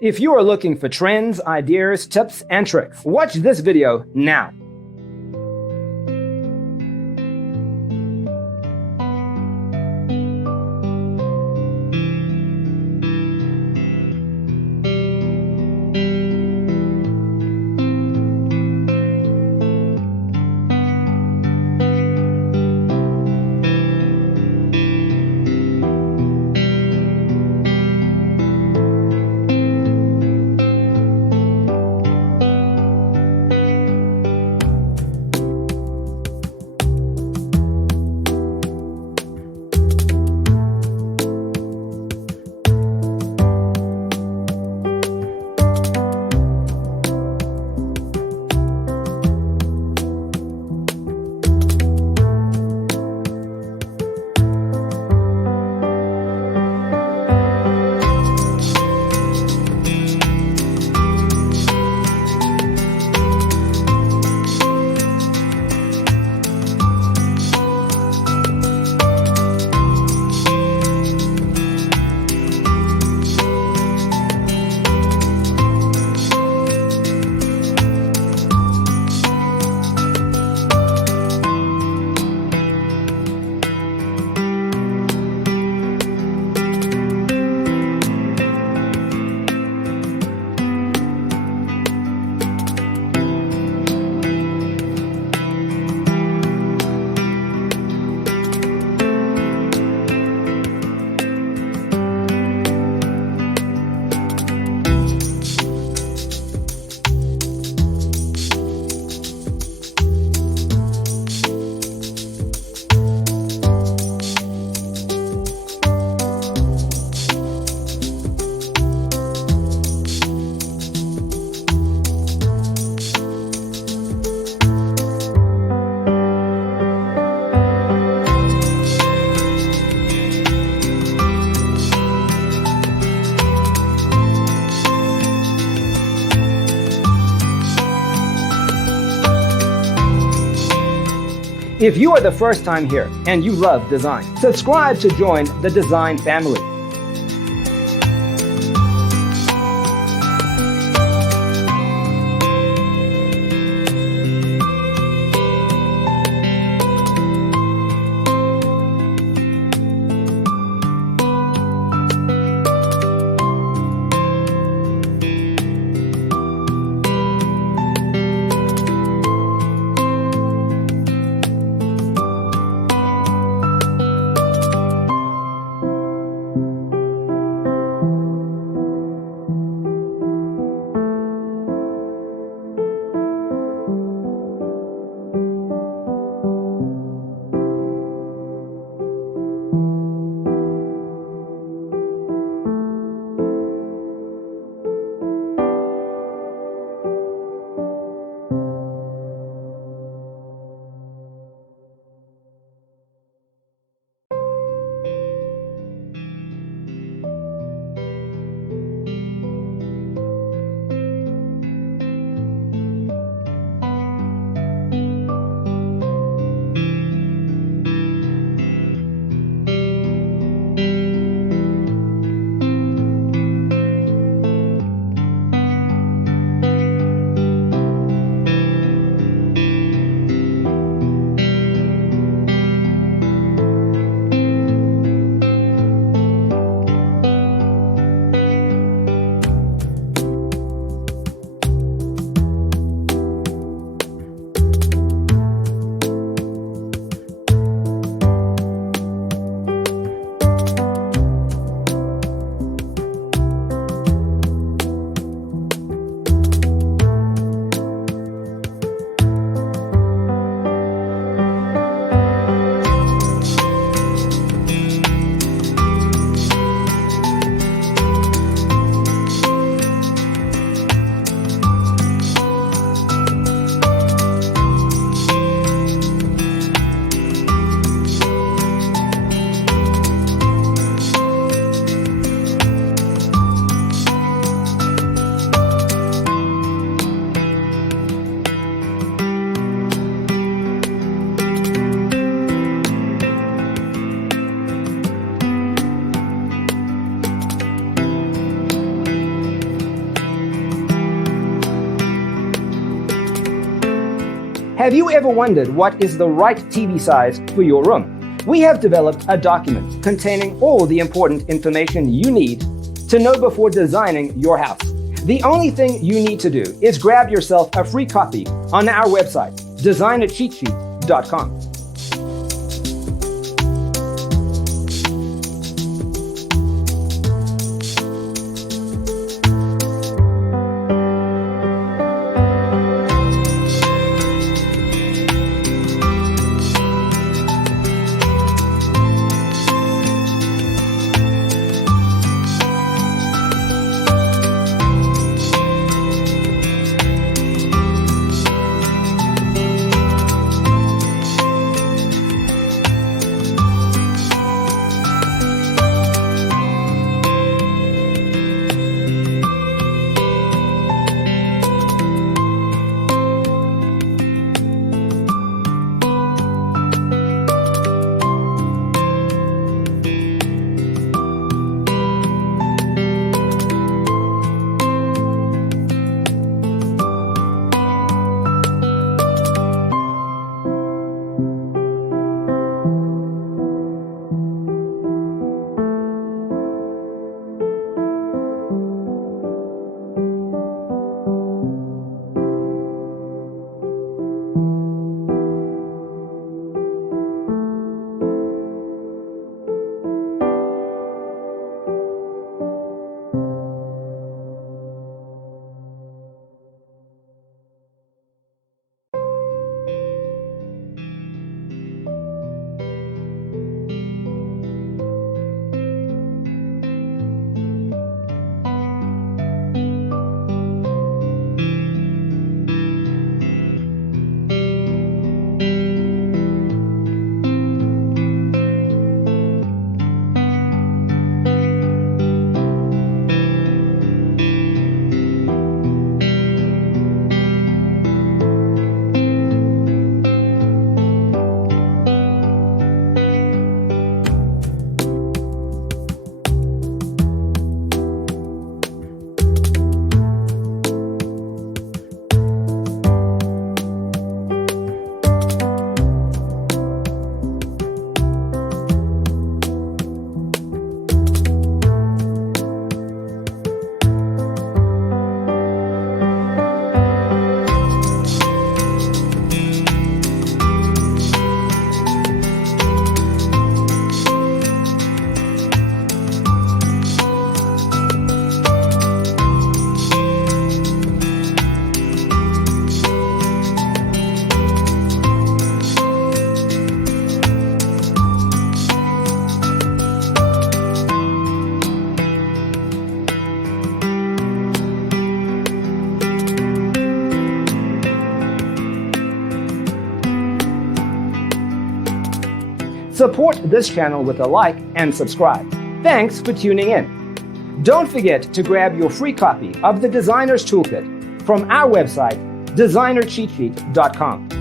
If you are looking for trends, ideas, tips, and tricks, watch this video now. If you are the first time here and you love design, subscribe to join the design family. Have you ever wondered what is the right TV size for your room? We have developed a document containing all the important information you need to know before designing your house. The only thing you need to do is grab yourself a free copy on our website, designercheatsheet.com. Support this channel with a like and subscribe. Thanks for tuning in. Don't forget to grab your free copy of the Designer's Toolkit from our website, designercheatsheet.com.